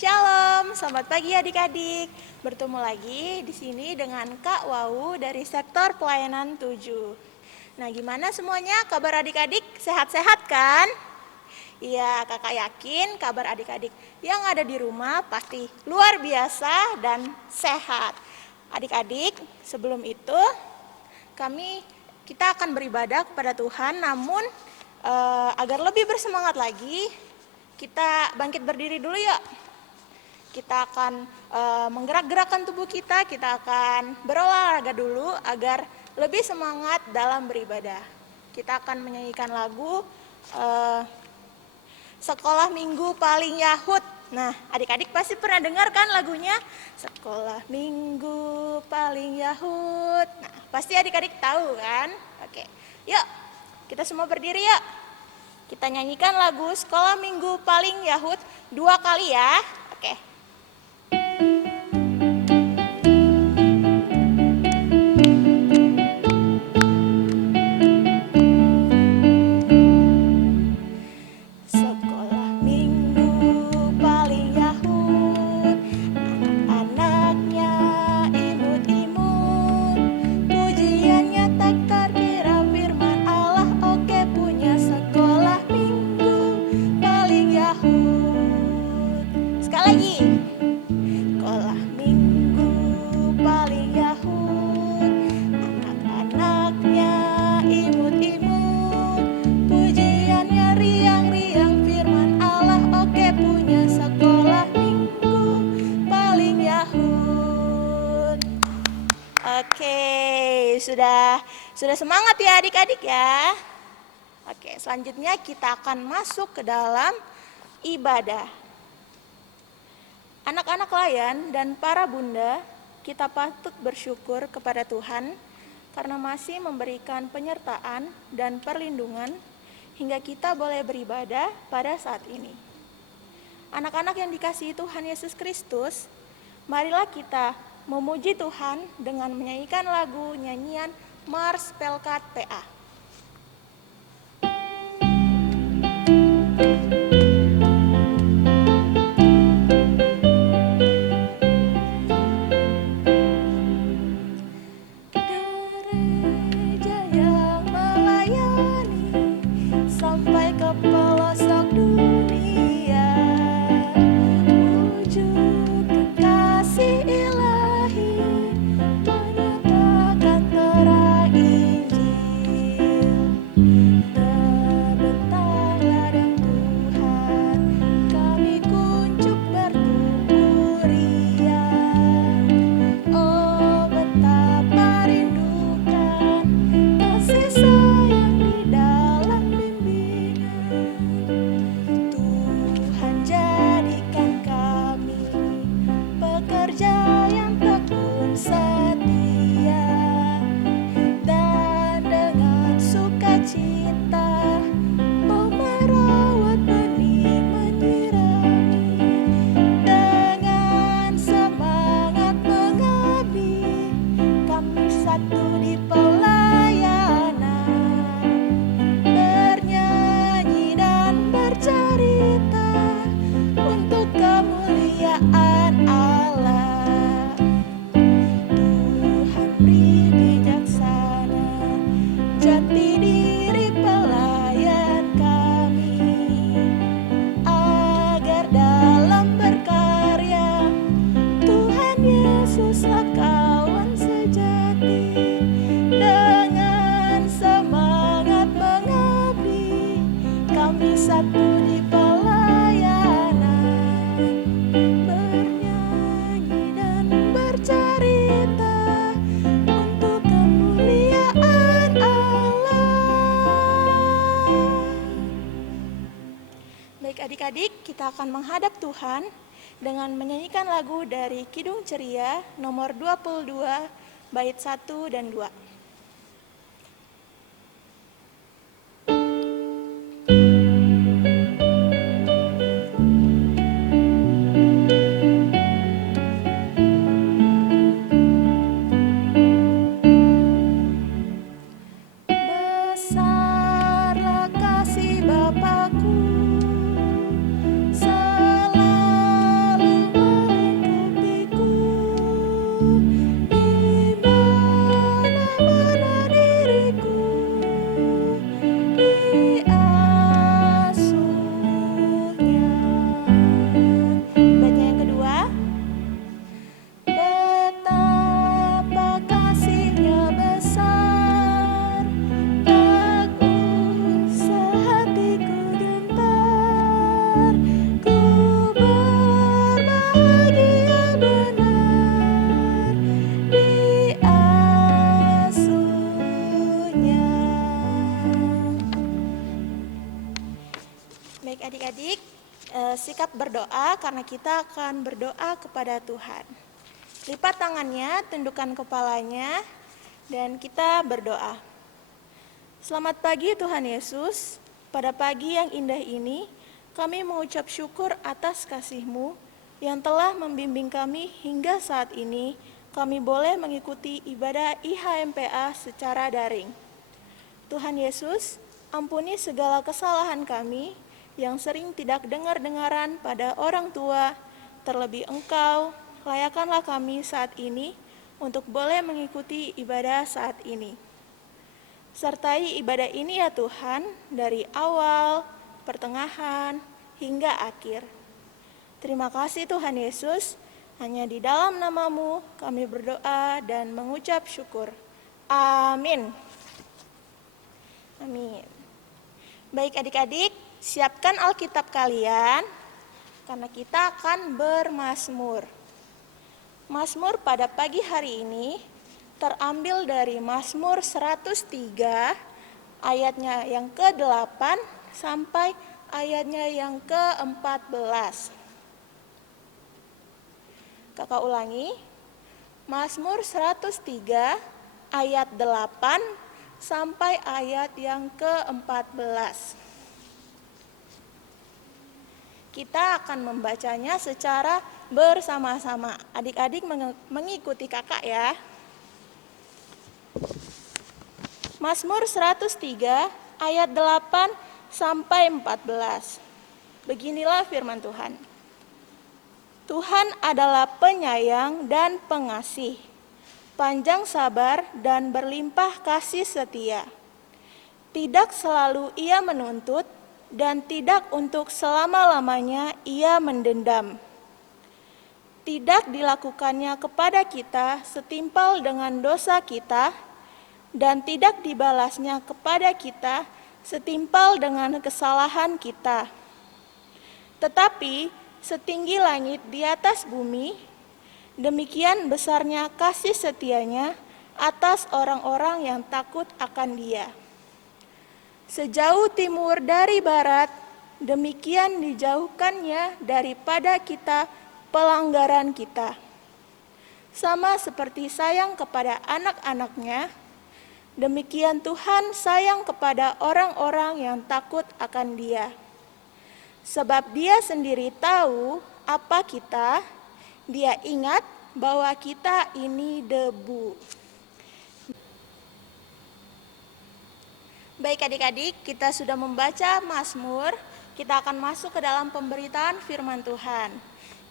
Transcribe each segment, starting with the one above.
Shalom, selamat pagi adik-adik. Bertemu lagi di sini dengan Kak Wawu dari sektor pelayanan 7. Nah, gimana semuanya? Kabar adik-adik sehat-sehat kan? Iya, kakak yakin kabar adik-adik yang ada di rumah pasti luar biasa dan sehat. Adik-adik, sebelum itu kita akan beribadah kepada Tuhan, namun agar lebih bersemangat lagi, kita bangkit berdiri dulu yuk. Kita akan menggerak-gerakkan tubuh kita akan berolahraga dulu agar lebih semangat dalam beribadah. Kita akan menyanyikan lagu Sekolah Minggu Paling Yahut. Nah, adik-adik pasti pernah dengar kan lagunya? Sekolah Minggu Paling Yahut. Nah, pasti adik-adik tahu kan? Oke, yuk kita semua berdiri yuk. Kita nyanyikan lagu Sekolah Minggu Paling Yahut 2 kali ya. Oke. Sudah semangat ya adik-adik ya. Oke, selanjutnya kita akan masuk ke dalam ibadah. Anak-anak layan dan para bunda, kita patut bersyukur kepada Tuhan karena masih memberikan penyertaan dan perlindungan hingga kita boleh beribadah pada saat ini. Anak-anak yang dikasihi Tuhan Yesus Kristus, marilah kita memuji Tuhan dengan menyanyikan lagu nyanyian Mars Pelkat PA. Gereja yang melayani sampai ke pelosok dunia, wujudkan kasih ilahi, menyatakan terang Injil. Terbentanglah dan Tuhan, kami kunjuk bertumbuh riang. Oh, betapa rindukan kasih sayang di dalam bimbingan. Tuhan jadikan kami pekerja yang tekun setia, dan dengan sukacita merawat benih menyirami, dengan semangat mengabdi kami satu di pelayanan, bernyanyi dan bercerita untuk kemuliaan Allah. Tuhan beri bijaksana jati diri pelayan kami, agar dalam berkarya Tuhan Yesuslah kawan sejati. Dengan semangat mengabdi kami satu di pelayanan, bernyanyi dan bercerita untuk kemuliaan Allah. Baik adik-adik, kita akan menghadap Tuhan dengan menyanyikan lagu dari Kidung Ceria nomor 22 bait 1 dan 2. Besarlah kasih Bapakku, selalu Baik adik-adik, sikap berdoa karena kita akan berdoa kepada Tuhan. Lipat tangannya, tundukkan kepalanya, dan kita berdoa. Selamat pagi Tuhan Yesus, pada pagi yang indah ini kami mengucap syukur atas kasih-Mu yang telah membimbing kami hingga saat ini kami boleh mengikuti ibadah IHMPA secara daring. Tuhan Yesus, ampuni segala kesalahan kami yang sering tidak dengar-dengaran pada orang tua, terlebih Engkau, layakanlah kami saat ini untuk boleh mengikuti ibadah saat ini. Sertai ibadah ini ya Tuhan, dari awal, pertengahan, hingga akhir. Terima kasih Tuhan Yesus, hanya di dalam nama-Mu kami berdoa dan mengucap syukur. Amin. Amin. Baik adik-adik, siapkan Alkitab kalian, karena kita akan bermazmur. Mazmur pada pagi hari ini terambil dari Mazmur 103 ayatnya yang ke-8 sampai ayatnya yang ke-14. Kakak ulangi, Mazmur 103 ayat 8 sampai ayat yang ke-14. Kita akan membacanya secara bersama-sama. Adik-adik mengikuti kakak ya. Mazmur 103 ayat 8 sampai 14. Beginilah firman Tuhan. Tuhan adalah penyayang dan pengasih, panjang sabar dan berlimpah kasih setia. Tidak selalu Ia menuntut dan tidak untuk selama-lamanya Ia mendendam. Tidak dilakukannya kepada kita setimpal dengan dosa kita, dan tidak dibalasnya kepada kita setimpal dengan kesalahan kita. Tetapi setinggi langit di atas bumi, demikian besarnya kasih setianya atas orang-orang yang takut akan Dia. Sejauh timur dari barat, demikian dijauhkannya daripada kita pelanggaran kita. Sama seperti sayang kepada anak-anaknya, demikian Tuhan sayang kepada orang-orang yang takut akan Dia. Sebab Dia sendiri tahu apa kita, Dia ingat bahwa kita ini debu. Baik adik-adik, kita sudah membaca Mazmur, kita akan masuk ke dalam pemberitaan firman Tuhan.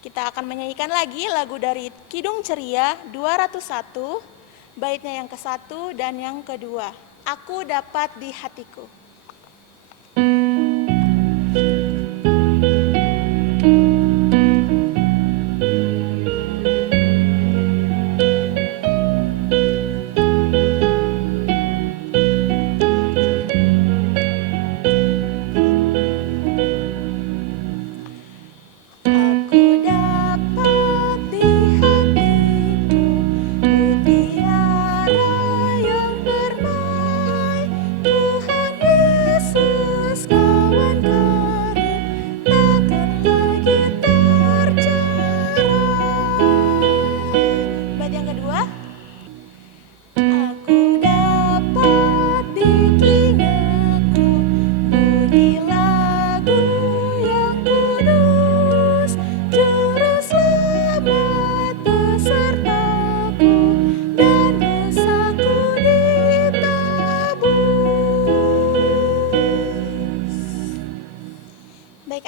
Kita akan menyanyikan lagi lagu dari Kidung Ceria 201, baitnya yang ke-1 dan yang kedua. Aku dapat di hatiku.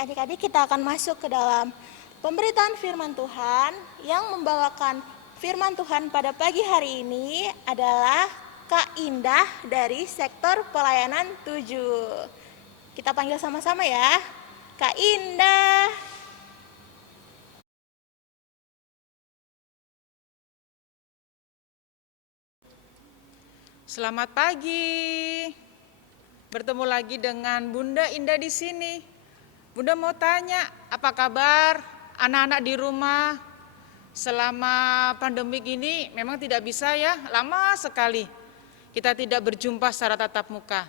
Adik-adik, kita akan masuk ke dalam pemberitaan firman Tuhan. Yang membawakan firman Tuhan pada pagi hari ini adalah Kak Indah dari sektor pelayanan 7. Kita panggil sama-sama ya. Kak Indah. Selamat pagi. Bertemu lagi dengan Bunda Indah di sini. Bunda mau tanya, apa kabar anak-anak di rumah? Selama pandemik ini memang tidak bisa ya, lama sekali kita tidak berjumpa secara tatap muka.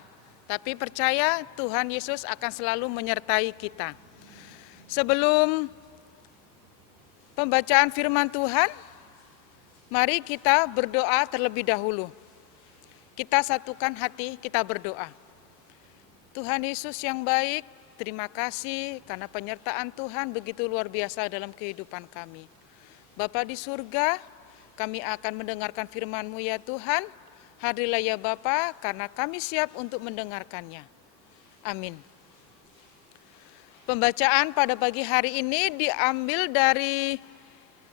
tapi percaya Tuhan Yesus akan selalu menyertai kita. Sebelum pembacaan firman Tuhan, mari kita berdoa terlebih dahulu. Kita satukan hati, kita berdoa. Tuhan Yesus yang baik, terima kasih karena penyertaan Tuhan begitu luar biasa dalam kehidupan kami. Bapa di surga, kami akan mendengarkan firman-Mu ya Tuhan. Hadirlah ya Bapa, karena kami siap untuk mendengarkannya. Amin. Pembacaan pada pagi hari ini diambil dari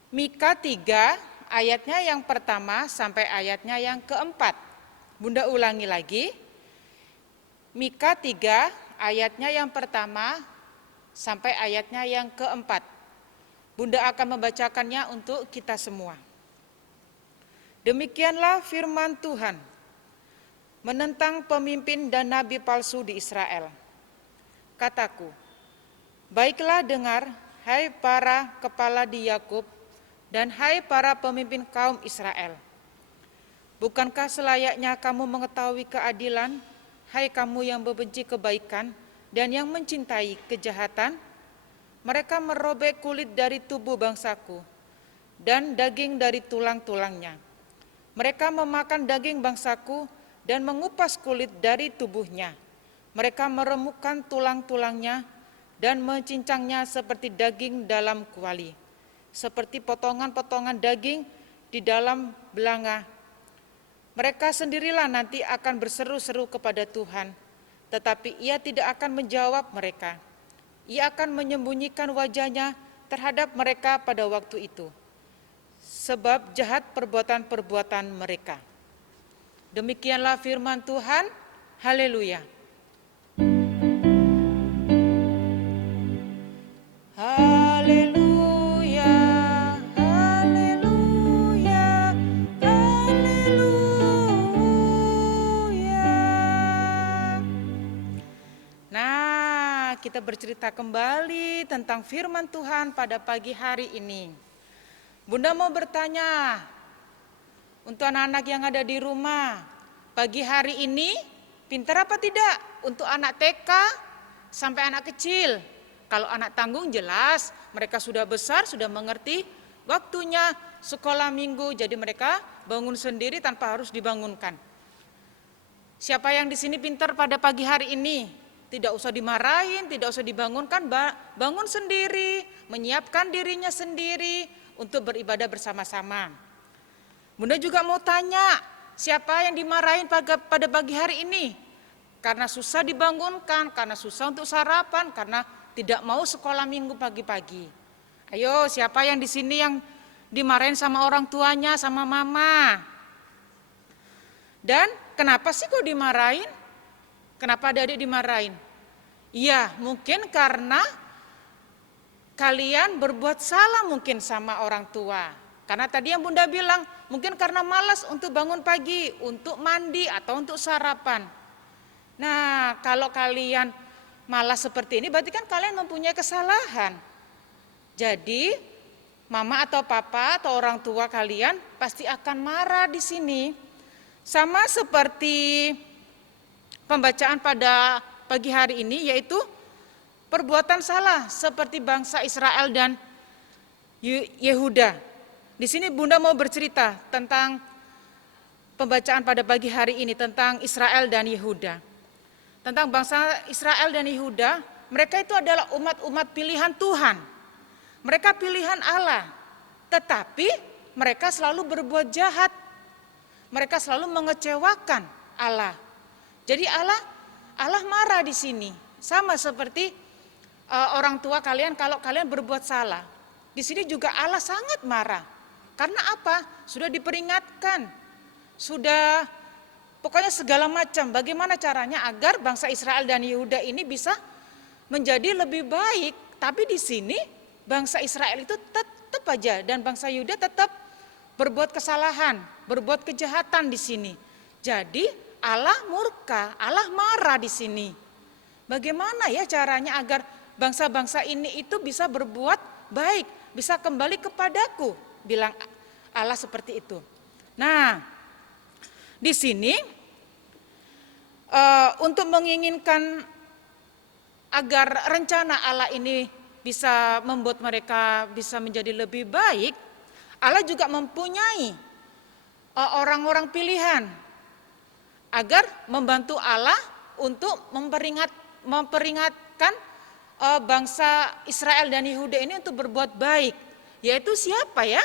Mika 3, ayatnya yang pertama sampai ayatnya yang keempat. Bunda ulangi lagi. Mika 3, ayatnya yang pertama sampai ayatnya yang keempat. Bunda akan membacakannya untuk kita semua. Demikianlah firman Tuhan menentang pemimpin dan nabi palsu di Israel. Kataku, baiklah dengar, hai para kepala di Yakub, dan hai para pemimpin kaum Israel. Bukankah selayaknya kamu mengetahui keadilan, hai kamu yang membenci kebaikan dan yang mencintai kejahatan? Mereka merobek kulit dari tubuh bangsaku dan daging dari tulang-tulangnya. Mereka memakan daging bangsaku dan mengupas kulit dari tubuhnya. Mereka meremukkan tulang-tulangnya dan mencincangnya seperti daging dalam kuali, seperti potongan-potongan daging di dalam belanga. Mereka sendirilah nanti akan berseru-seru kepada Tuhan, tetapi Ia tidak akan menjawab mereka. Ia akan menyembunyikan wajahnya terhadap mereka pada waktu itu, sebab jahat perbuatan-perbuatan mereka. Demikianlah firman Tuhan. Haleluya. Haleluya, haleluya, haleluya. Nah, kita bercerita kembali tentang firman Tuhan pada pagi hari ini. Bunda mau bertanya, untuk anak-anak yang ada di rumah, pagi hari ini pintar apa tidak? Untuk anak TK sampai anak kecil. Kalau anak tanggung jelas, mereka sudah besar, sudah mengerti waktunya sekolah minggu, jadi mereka bangun sendiri tanpa harus dibangunkan. Siapa yang di sini pintar pada pagi hari ini? Tidak usah dimarahin, tidak usah dibangunkan, bangun sendiri, menyiapkan dirinya sendiri untuk beribadah bersama-sama. Bunda juga mau tanya, siapa yang dimarahin pada pagi hari ini? Karena susah dibangunkan, karena susah untuk sarapan, karena tidak mau sekolah minggu pagi-pagi. Ayo, siapa yang di sini yang dimarahin sama orang tuanya, sama mama? Dan kenapa sih kok dimarahin? Kenapa adik-adik dimarahin? Iya, mungkin karena kalian berbuat salah mungkin sama orang tua. Karena tadi yang Bunda bilang, mungkin karena malas untuk bangun pagi, untuk mandi atau untuk sarapan. Nah, kalau kalian malas seperti ini, berarti kan kalian mempunyai kesalahan. Jadi, mama atau papa atau orang tua kalian pasti akan marah di sini. Sama seperti pembacaan pada pagi hari ini, yaitu perbuatan salah seperti bangsa Israel dan Yehuda. Di sini Bunda mau bercerita tentang pembacaan pada pagi hari ini tentang Israel dan Yehuda. Tentang bangsa Israel dan Yehuda, mereka itu adalah umat-umat pilihan Tuhan. Mereka pilihan Allah, tetapi mereka selalu berbuat jahat. Mereka selalu mengecewakan Allah. Jadi Allah marah di sini. Sama seperti orang tua kalian kalau kalian berbuat salah. Di sini juga Allah sangat marah. Karena apa? Sudah diperingatkan. Sudah pokoknya segala macam. Bagaimana caranya agar bangsa Israel dan Yehuda ini bisa menjadi lebih baik. Tapi di sini bangsa Israel itu tetap aja dan bangsa Yehuda tetap berbuat kesalahan, berbuat kejahatan di sini. Jadi Allah murka, Allah marah di sini. Bagaimana ya caranya agar bangsa-bangsa ini itu bisa berbuat baik, bisa kembali kepadaku, bilang Allah seperti itu. Nah, di sini untuk menginginkan agar rencana Allah ini bisa membuat mereka bisa menjadi lebih baik, Allah juga mempunyai orang-orang pilihan agar membantu Allah untuk memperingatkan bangsa Israel dan Yehuda ini untuk berbuat baik. Yaitu siapa ya?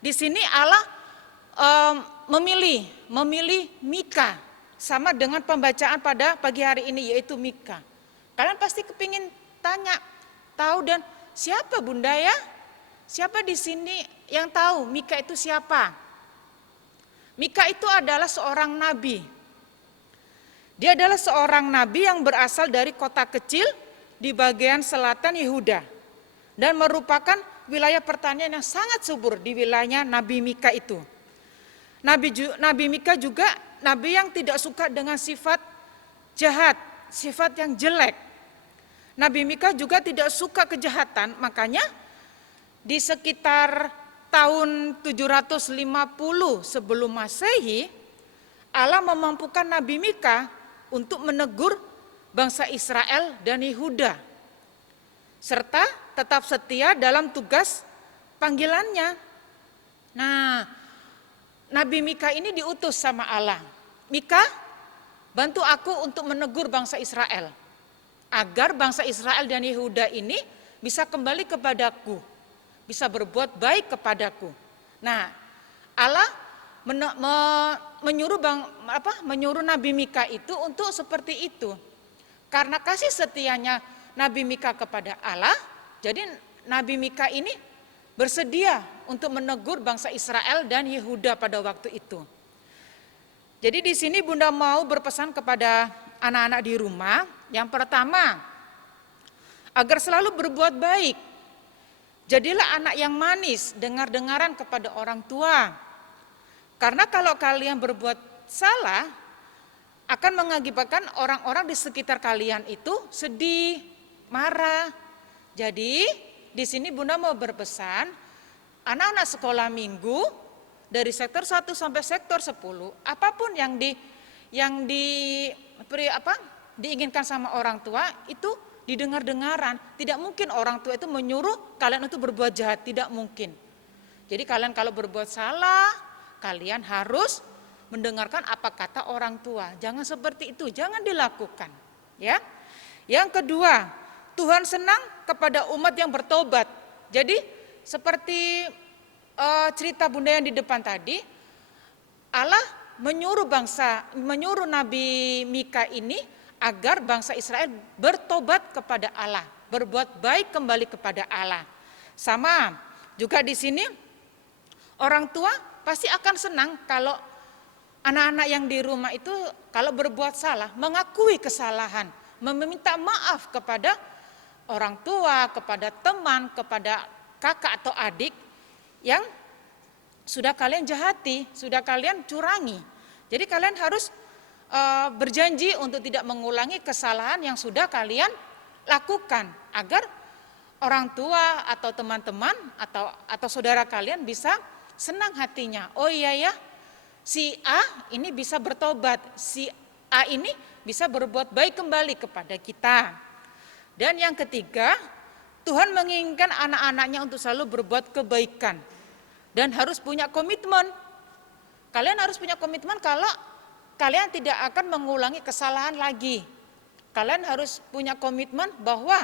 Di sini Allah memilih Mika, sama dengan pembacaan pada pagi hari ini, yaitu Mika. Kalian pasti kepingin tanya, tahu dan siapa Bunda ya? Siapa di sini yang tahu Mika itu siapa? Mika itu adalah seorang nabi. Dia adalah seorang nabi yang berasal dari kota kecil di bagian selatan Yehuda dan merupakan wilayah pertanian yang sangat subur di wilayahnya Nabi Mika itu. Nabi Mika juga nabi yang tidak suka dengan sifat jahat, sifat yang jelek. Nabi Mika juga tidak suka kejahatan, makanya di sekitar tahun 750 sebelum Masehi, Allah memampukan Nabi Mika untuk menegur bangsa Israel dan Yehuda, serta tetap setia dalam tugas panggilannya. Nah, Nabi Mika ini diutus sama Allah. Mika, bantu aku untuk menegur bangsa Israel, agar bangsa Israel dan Yehuda ini bisa kembali kepadaku, bisa berbuat baik kepadaku. Nah, Allah menyuruh Nabi Mika itu untuk seperti itu. Karena kasih setianya Nabi Mika kepada Allah, jadi Nabi Mika ini bersedia untuk menegur bangsa Israel dan Yehuda pada waktu itu. Jadi di sini Bunda mau berpesan kepada anak-anak di rumah, yang pertama, agar selalu berbuat baik. Jadilah anak yang manis, dengar-dengaran kepada orang tua. Karena kalau kalian berbuat salah, akan mengakibatkan orang-orang di sekitar kalian itu sedih, marah. Jadi di sini Bunda mau berpesan, anak-anak sekolah minggu dari sektor 1 sampai sektor 10, apapun yang diinginkan sama orang tua itu didengar-dengaran. Tidak mungkin orang tua itu menyuruh kalian untuk berbuat jahat, tidak mungkin. Jadi kalian kalau berbuat salah, kalian harus mendengarkan apa kata orang tua. Jangan seperti itu, jangan dilakukan, ya. Yang kedua, Tuhan senang kepada umat yang bertobat. Jadi seperti cerita Bunda yang di depan tadi, Allah menyuruh Nabi Mika ini agar bangsa Israel bertobat kepada Allah, berbuat baik kembali kepada Allah. Sama juga di sini orang tua pasti akan senang kalau anak-anak yang di rumah itu kalau berbuat salah, mengakui kesalahan, meminta maaf kepada orang tua, kepada teman, kepada kakak atau adik yang sudah kalian jahati, sudah kalian curangi. Jadi kalian harus berjanji untuk tidak mengulangi kesalahan yang sudah kalian lakukan, agar orang tua atau teman-teman atau saudara kalian bisa senang hatinya. Oh iya ya, si A ini bisa bertobat, si A ini bisa berbuat baik kembali kepada kita. Dan yang ketiga, Tuhan menginginkan anak-anaknya untuk selalu berbuat kebaikan dan harus punya komitmen. Kalian harus punya komitmen kalau kalian tidak akan mengulangi kesalahan lagi. Kalian harus punya komitmen bahwa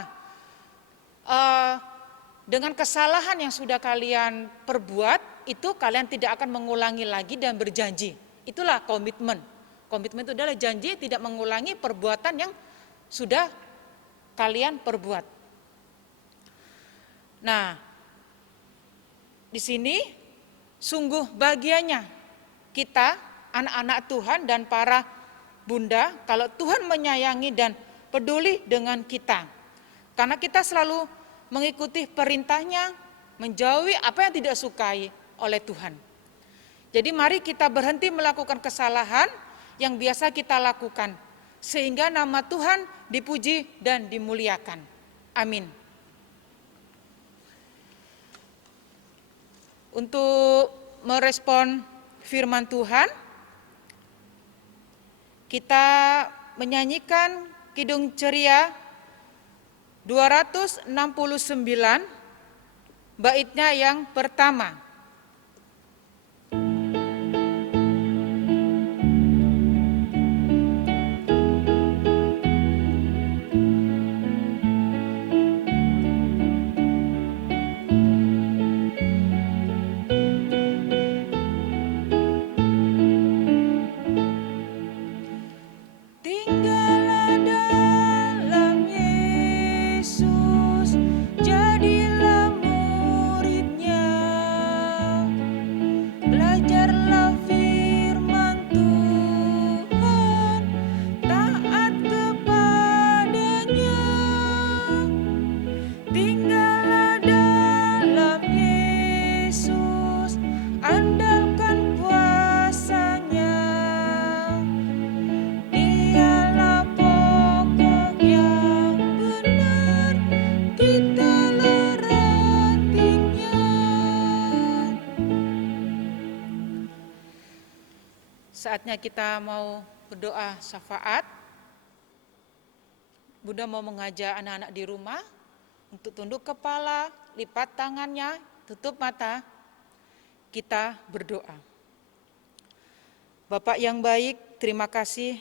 dengan kesalahan yang sudah kalian perbuat, itu kalian tidak akan mengulangi lagi dan berjanji. Itulah komitmen. Komitmen itu adalah janji tidak mengulangi perbuatan yang sudah kalian perbuat. Nah, di sini sungguh bahagianya kita, anak-anak Tuhan dan para bunda, kalau Tuhan menyayangi dan peduli dengan kita. Karena kita selalu mengikuti perintahnya, menjauhi apa yang tidak sukai oleh Tuhan. Jadi mari kita berhenti melakukan kesalahan yang biasa kita lakukan, sehingga nama Tuhan dipuji dan dimuliakan. Amin. Untuk merespon firman Tuhan, kita menyanyikan Kidung Ceria 269, baitnya yang pertama. Tinggallah dalam Yesus, jadilah muridnya, belajarlah firman Tuhan, taat kepadanya. Tinggallah dalam Yesus, andalkan kuasa-Nya. Dialah pokok yang benar, kitalah rantingnya. Saatnya kita mau berdoa syafaat. Bunda mau mengajak anak-anak di rumah untuk tunduk kepala, lipat tangannya, tutup mata. Kita berdoa. Bapak yang baik, terima kasih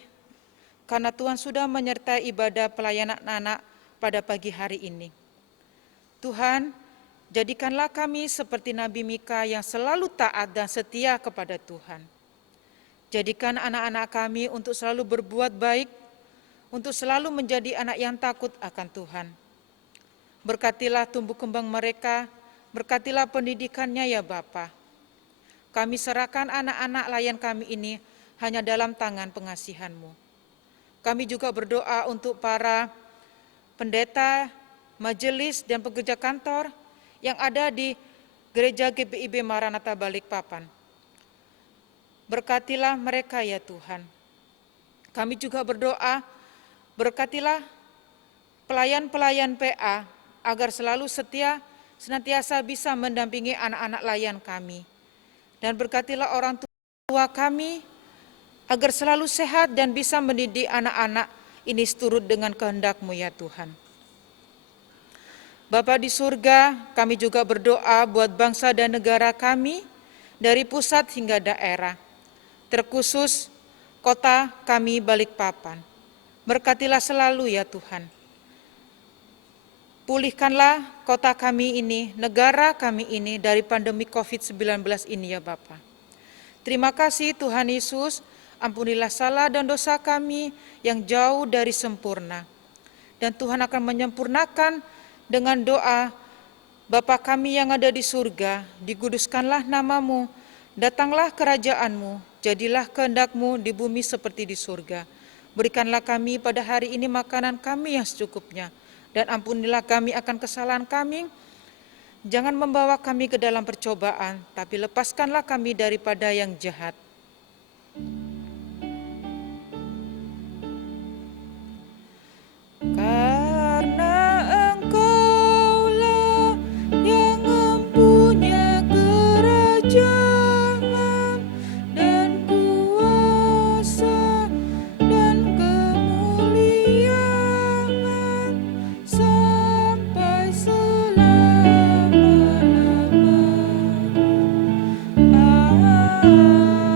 karena Tuhan sudah menyertai ibadah pelayanan anak-anak pada pagi hari ini. Tuhan, jadikanlah kami seperti Nabi Mika yang selalu taat dan setia kepada Tuhan. Jadikan anak-anak kami untuk selalu berbuat baik, untuk selalu menjadi anak yang takut akan Tuhan. Berkatilah tumbuh kembang mereka, berkatilah pendidikannya ya Bapa. Kami serahkan anak-anak layan kami ini hanya dalam tangan pengasihan-Mu. Kami juga berdoa untuk para pendeta, majelis, dan pekerja kantor yang ada di Gereja GPIB Maranatha Balikpapan. Berkatilah mereka ya Tuhan. Kami juga berdoa, berkatilah pelayan-pelayan PA agar selalu setia, senantiasa bisa mendampingi anak-anak layan kami. Dan berkatilah orang tua kami agar selalu sehat dan bisa mendidik anak-anak ini seturut dengan kehendak-Mu ya Tuhan. Bapa di surga, kami juga berdoa buat bangsa dan negara kami dari pusat hingga daerah, terkhusus kota kami Balikpapan. Berkatilah selalu ya Tuhan. Pulihkanlah kota kami ini, negara kami ini dari pandemi COVID-19 ini ya Bapa. Terima kasih Tuhan Yesus, ampunilah salah dan dosa kami yang jauh dari sempurna. Dan Tuhan akan menyempurnakan dengan doa, Bapa kami yang ada di surga, dikuduskanlah nama-Mu, datanglah kerajaan-Mu, jadilah kehendak-Mu di bumi seperti di surga. Berikanlah kami pada hari ini makanan kami yang secukupnya, dan ampunilah kami akan kesalahan kami. Jangan membawa kami ke dalam percobaan, tapi lepaskanlah kami daripada yang jahat. Karena Engkaulah yang mempunyai kerajaan dan kuasa dan kemuliaan sampai selama-lamanya. Amin.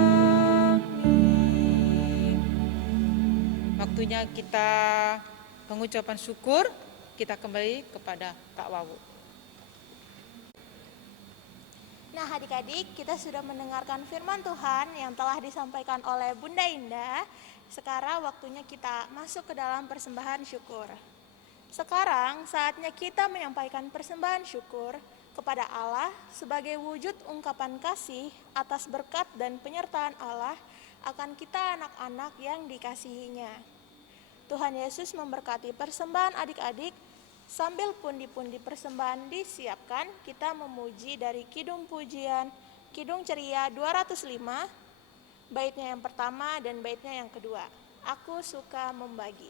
Waktunya kita pengucapan syukur, kita kembali kepada Kak Wawu. Nah adik-adik, kita sudah mendengarkan firman Tuhan yang telah disampaikan oleh Bunda Indah. Sekarang waktunya kita masuk ke dalam persembahan syukur. Sekarang saatnya kita menyampaikan persembahan syukur kepada Allah sebagai wujud ungkapan kasih atas berkat dan penyertaan Allah akan kita anak-anak yang dikasihinya. Tuhan Yesus memberkati persembahan adik-adik. Sambil pundi-pundi persembahan disiapkan, kita memuji dari Kidung Pujian, Kidung Ceria 205, baitnya yang pertama dan baitnya yang kedua. Aku suka membagi.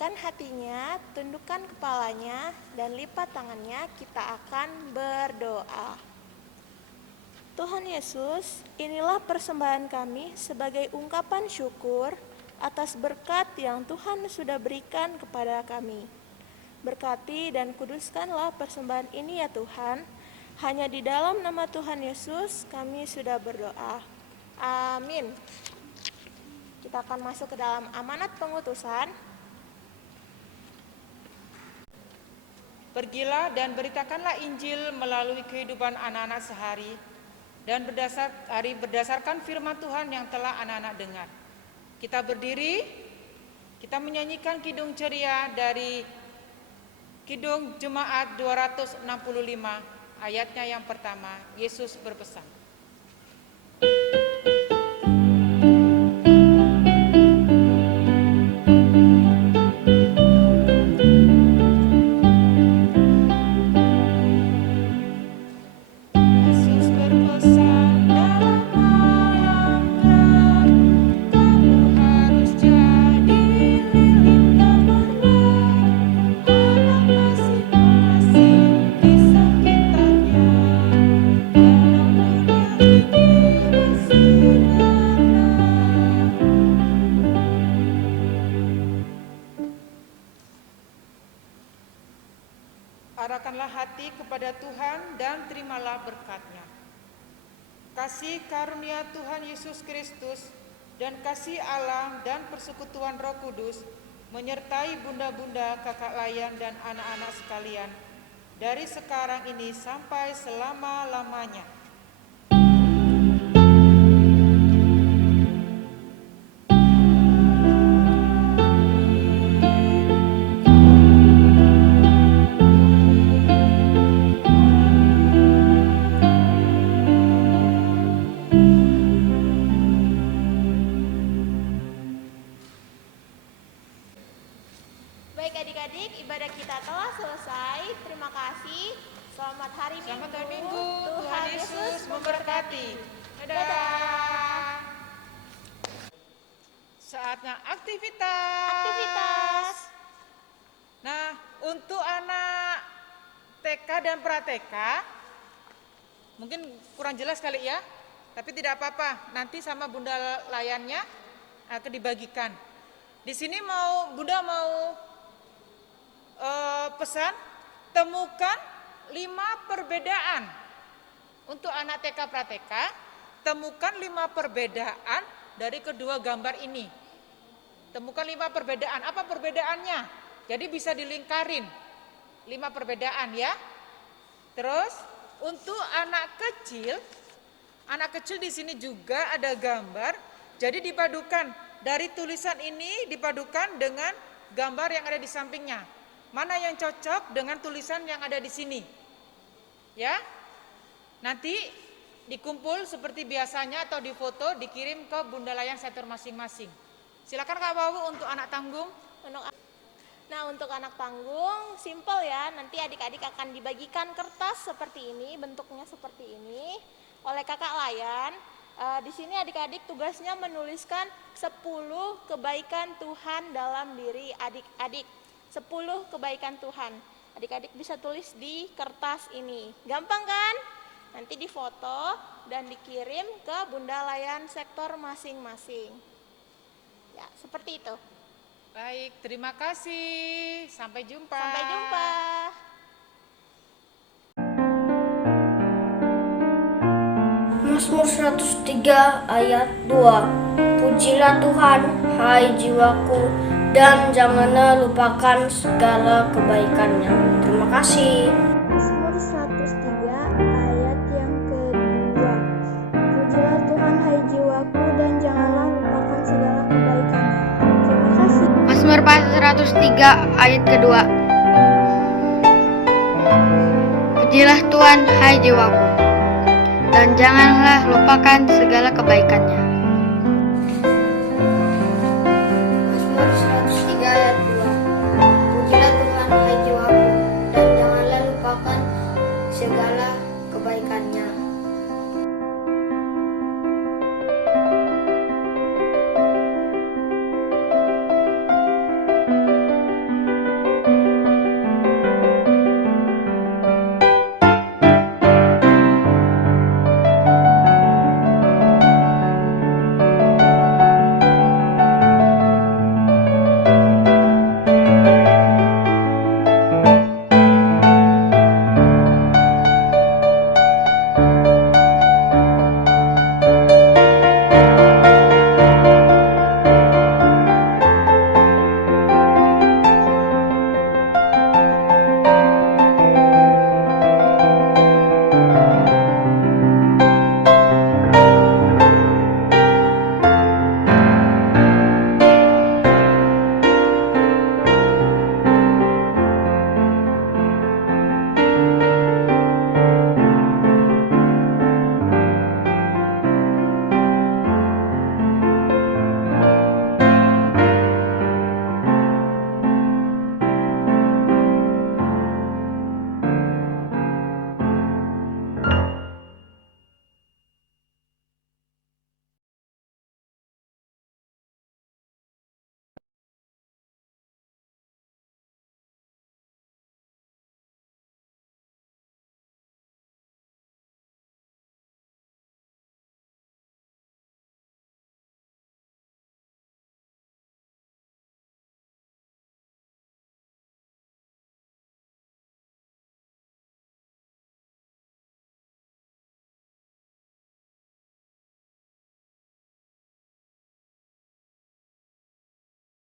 menenangkan hatinya, tundukkan kepalanya, dan lipat tangannya, kita akan berdoa. Tuhan Yesus, inilah persembahan kami sebagai ungkapan syukur atas berkat yang Tuhan sudah berikan kepada kami. Berkati dan kuduskanlah persembahan ini ya Tuhan. Hanya di dalam nama Tuhan Yesus kami sudah berdoa. Amin. Kita akan masuk ke dalam amanat pengutusan. Pergilah dan beritakanlah Injil melalui kehidupan anak-anak sehari dan berdasarkan firman Tuhan yang telah anak-anak dengar. Kita berdiri, kita menyanyikan kidung ceria dari Kidung Jemaat 265, ayatnya yang pertama, Yesus berpesan. Arahkanlah hati kepada Tuhan dan terimalah berkat-Nya. Kasih karunia Tuhan Yesus Kristus dan kasih Allah dan persekutuan Roh Kudus menyertai bunda-bunda, kakak layan dan anak-anak sekalian dari sekarang ini sampai selama-lamanya. Baik adik-adik, ibadah kita telah selesai. Terima kasih. Selamat hari Minggu. Selamat hari Minggu. Tuhan Yesus memberkati. Dadah. Dadah. Saatnya aktivitas. Nah, untuk anak TK dan pra-TK, mungkin kurang jelas kali ya, tapi tidak apa-apa. Nanti sama bunda layannya akan dibagikan. Di sini bunda mau pesan, temukan 5 perbedaan. Untuk anak TK pra-TK, temukan 5 perbedaan dari kedua gambar ini. Temukan 5 perbedaan. Apa perbedaannya? Jadi bisa dilingkarin 5 perbedaan ya. Terus untuk anak kecil di sini juga ada gambar. Jadi dipadukan dari tulisan ini dipadukan dengan gambar yang ada di sampingnya. Mana yang cocok dengan tulisan yang ada di sini? Ya. Nanti dikumpul seperti biasanya atau difoto dikirim ke Bunda Layan Center masing-masing. Silakan Kak Wawu untuk anak tanggung. Nah, untuk anak panggung simple ya. Nanti adik-adik akan dibagikan kertas seperti ini, bentuknya seperti ini oleh Kakak Layan. Di sini adik-adik tugasnya menuliskan 10 kebaikan Tuhan dalam diri adik-adik. 10 kebaikan Tuhan. Adik-adik bisa tulis di kertas ini. Gampang kan? Nanti difoto dan dikirim ke Bunda Layan sektor masing-masing. Ya, seperti itu. Baik, terima kasih. Sampai jumpa. Sampai jumpa. Mazmur 103 ayat 2. Pujilah Tuhan, hai jiwaku, dan janganlah lupakan segala kebaikan-Nya. Terima kasih. Mazmur 103 ayat yang kedua. Pujilah Tuhan hai jiwaku dan janganlah lupakan segala kebaikan-Nya. Terima kasih. Mazmur 103 ayat kedua. Pujilah Tuhan hai jiwaku dan janganlah lupakan segala kebaikan-Nya.